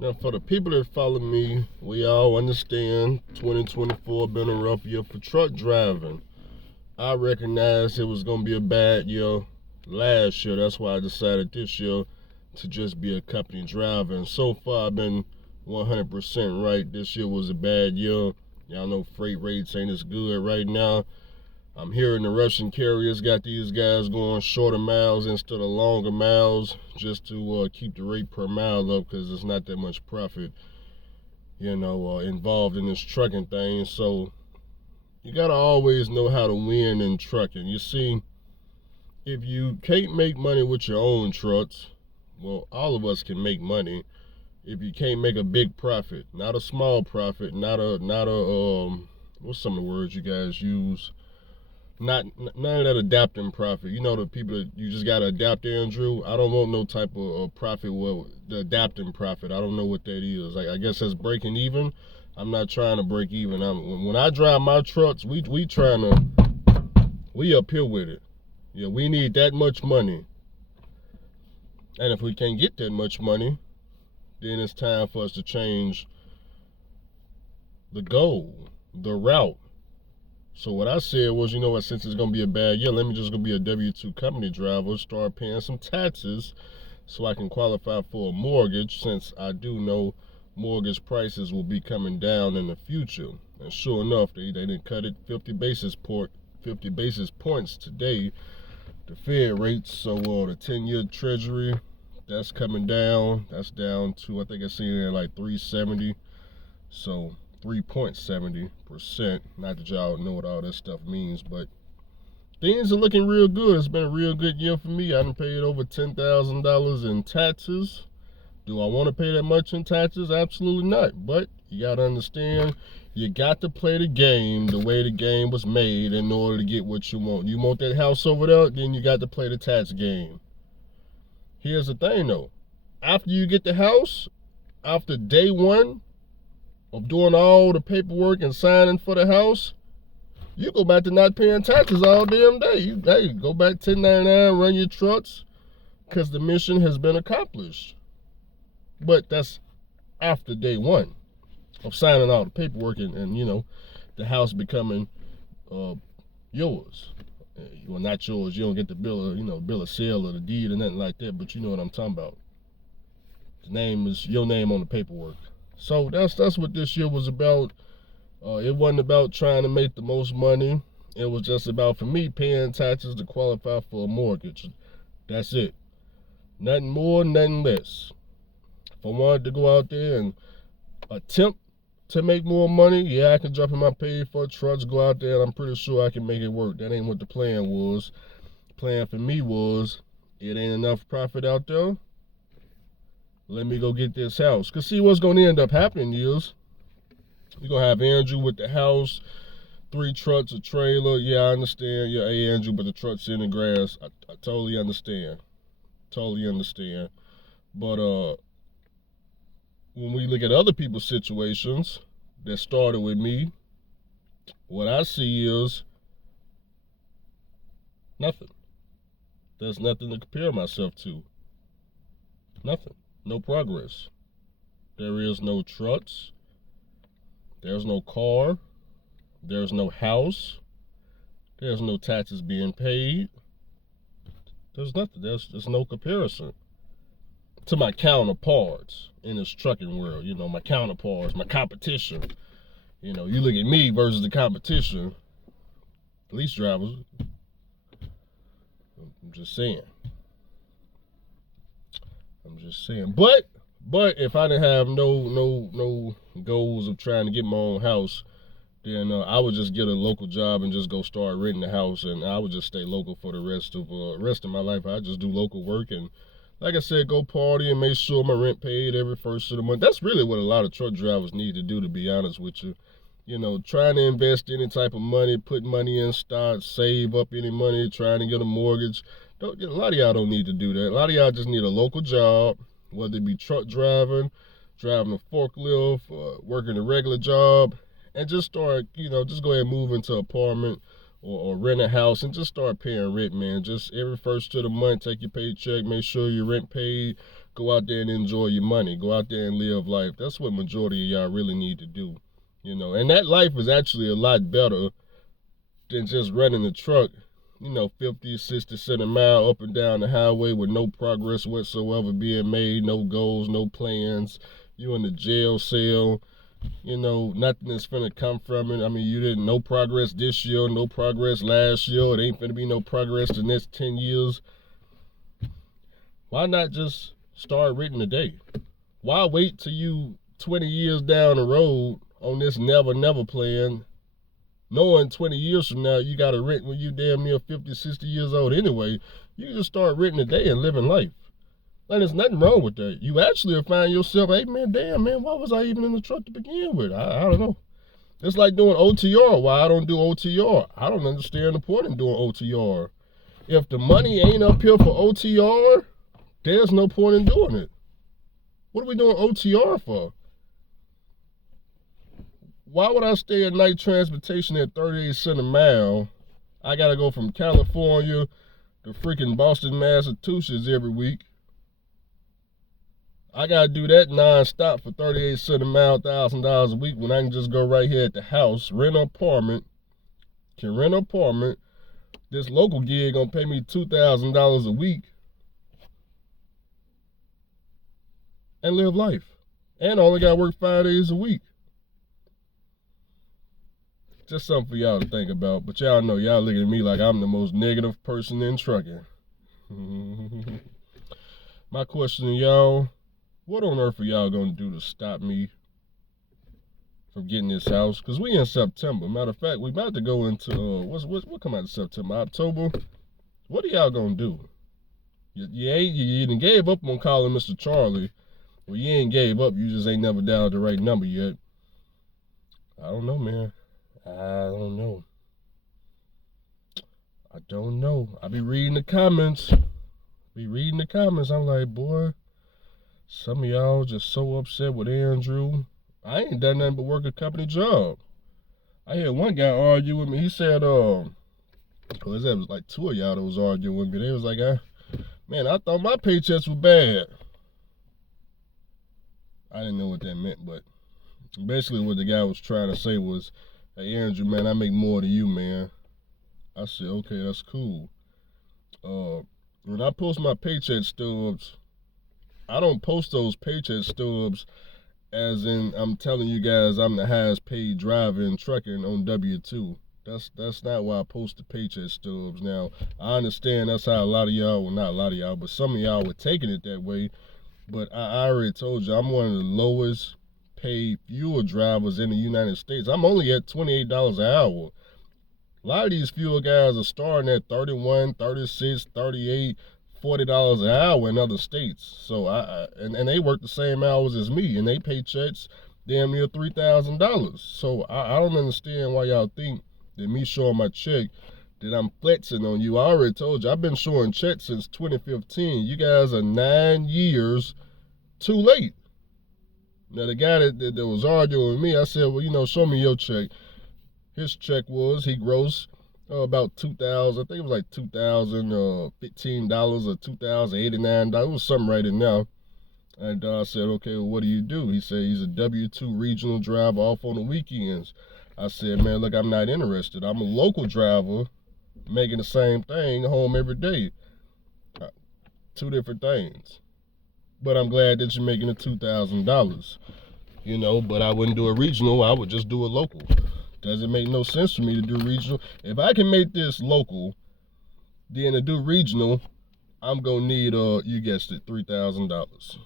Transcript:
Now, for the people that follow me, we all understand 2024 been a rough year for truck driving. I recognized it was going to be a bad year last year. That's why I decided this year to just be a company driver. And so far, I've been 100% right. This year was a bad year. Y'all know freight rates ain't as good right now. I'm hearing the Russian carriers got these guys going shorter miles instead of longer miles just to keep the rate per mile up because there's not that much profit, involved in this trucking thing. So you got to always know how to win in trucking. You see, if you can't make money with your own trucks, well, all of us can make money. If you can't make a big profit, not a small profit, not a what's some of the words you guys use? Not none of that adapting profit. You know the people that you just gotta adapt, Andrew. I don't want no type of profit. Well, the adapting profit. I don't know what that is. I guess that's breaking even. I'm not trying to break even. When I drive my trucks, we up here with it. Yeah, we need that much money. And if we can't get that much money, then it's time for us to change the goal, the route. So what I said was, you know what, since it's going to be a bad year, let me just go be a W-2 company driver, start paying some taxes so I can qualify for a mortgage, since I do know mortgage prices will be coming down in the future. And sure enough, they didn't cut it 50 basis points today, the Fed rates. So the 10-year Treasury, that's coming down. That's down to, I think I seen it at like 370. So 3.70%. Not that y'all know what all that stuff means, but things are looking real good. It's been a real good year for me. I done paid over $10,000 in taxes. Do I want to pay that much in taxes? Absolutely not. But you got to understand, you got to play the game the way the game was made in order to get what you want. You want that house over there, then you got to play the tax game. Here's the thing though. After you get the house, after day one of doing all the paperwork and signing for the house, you go back to not paying taxes all damn day. You go back 1099, run your trucks, because the mission has been accomplished. But that's after day one of signing all the paperwork and the house becoming yours. Well, not yours. You don't get the bill of sale or the deed or nothing like that, but you know what I'm talking about. The name is your name on the paperwork. So that's what this year was about. It wasn't about trying to make the most money. It was just about, for me, paying taxes to qualify for a mortgage. That's it. Nothing more, nothing less. If I wanted to go out there and attempt to make more money, yeah, I can jump in my paid for trucks, go out there, and I'm pretty sure I can make it work. That ain't what the plan was. The plan for me was, it ain't enough profit out there. Let me go get this house. Because see, what's going to end up happening is, you're going to have Andrew with the house, 3 trucks, a trailer. Yeah, I understand. Yeah, hey, Andrew, but the truck's in the grass. I totally understand. Totally understand. But when we look at other people's situations that started with me, what I see is nothing. There's nothing to compare myself to. Nothing. No progress. There is no trucks. There's no car. There's no house. There's no taxes being paid. There's nothing. There's no comparison to my counterparts in this trucking world. My counterparts, my competition. You look at me versus the competition. Police drivers. I'm just saying. But if I didn't have no goals of trying to get my own house, then I would just get a local job and just go start renting a house, and I would just stay local for the rest of my life. I just do local work and, like I said, go party and make sure my rent paid every first of the month. That's really what a lot of truck drivers need to do, to be honest with you. Trying to invest any type of money, put money in stocks, save up any money, trying to get a mortgage. A lot of y'all don't need to do that. A lot of y'all just need a local job, whether it be truck driving a forklift, working a regular job, and just start, just go ahead and move into an apartment or rent a house and just start paying rent, man. Just every first of the month, take your paycheck, make sure your rent paid, Go out there and enjoy your money. Go out there and live life. That's what majority of y'all really need to do. And that life is actually a lot better than just running a truck, 50, 60 cent a mile up and down the highway with no progress whatsoever being made, no goals, no plans. You in the jail cell, nothing is finna come from it. I mean, you didn't no progress this year, no progress last year. It ain't finna be no progress the next 10 years. Why not just start written today? Why wait till you 20 years down the road on this never plan, knowing 20 years from now you got to rent when you damn near 50, 60 years old anyway? You just start written today and living life. And there's nothing wrong with that. You actually will find yourself, hey man, damn man, why was I even in the truck to begin with? I don't know. It's like doing OTR. Why I don't do OTR? I don't understand the point in doing OTR. If the money ain't up here for OTR, there's no point in doing it. What are we doing OTR for? Why would I stay at night transportation at 38 cents a mile? I gotta go from California to freaking Boston, Massachusetts every week. I gotta do that non-stop for 38 cents a mile, $1,000 a week, when I can just go right here at the house, rent an apartment. This local gig gonna pay me $2,000 a week and live life. And I only gotta work 5 days a week. Just something for y'all to think about. But y'all know, y'all look at me like I'm the most negative person in trucking. My question to y'all, what on earth are y'all gonna do to stop me from getting this house? Because we in September. Matter of fact, we about to go into, what come out in September? October? What are y'all gonna do? You done gave up on calling Mr. Charlie. Well, you ain't gave up. You just ain't never dialed the right number yet. I don't know, man. I don't know. I be reading the comments. I'm like, boy, some of y'all just so upset with Andrew. I ain't done nothing but work a company job. I had one guy argue with me. He said, it was like two of y'all that was arguing with me. They was like, man, I thought my paychecks were bad. I didn't know what that meant, but basically what the guy was trying to say was, hey, Andrew, man, I make more than you, man. I said, okay, that's cool. When I post my paycheck stubs, I don't post those paycheck stubs as in I'm telling you guys I'm the highest paid driver in trucking on W-2. That's not why I post the paycheck stubs. Now, I understand that's how a lot of y'all, well, not a lot of y'all, but some of y'all were taking it that way. But I already told you, I'm one of the lowest paid fuel drivers in the United States. I'm only at $28 an hour. A lot of these fuel guys are starting at $31, $36, $38, $40 an hour in other states. So and they work the same hours as me, and they pay checks damn near $3,000. So I don't understand why y'all think that me showing my check that I'm flexing on you. I already told you, I've been showing checks since 2015. You guys are 9 years too late. Now, the guy that was arguing with me, I said, well, show me your check. His check was, he grossed about $2,000. I think it was like $2,015 or $2,089. It was something right in there. And I said, okay, well, what do you do? He said he's a W-2 regional driver off on the weekends. I said, man, look, I'm not interested. I'm a local driver making the same thing home every day. Two different things. But I'm glad that you're making the $2,000. But I wouldn't do a regional. I would just do a local. Doesn't make no sense for me to do regional. If I can make this local, then to do regional, I'm going to need, you guessed it, $3,000.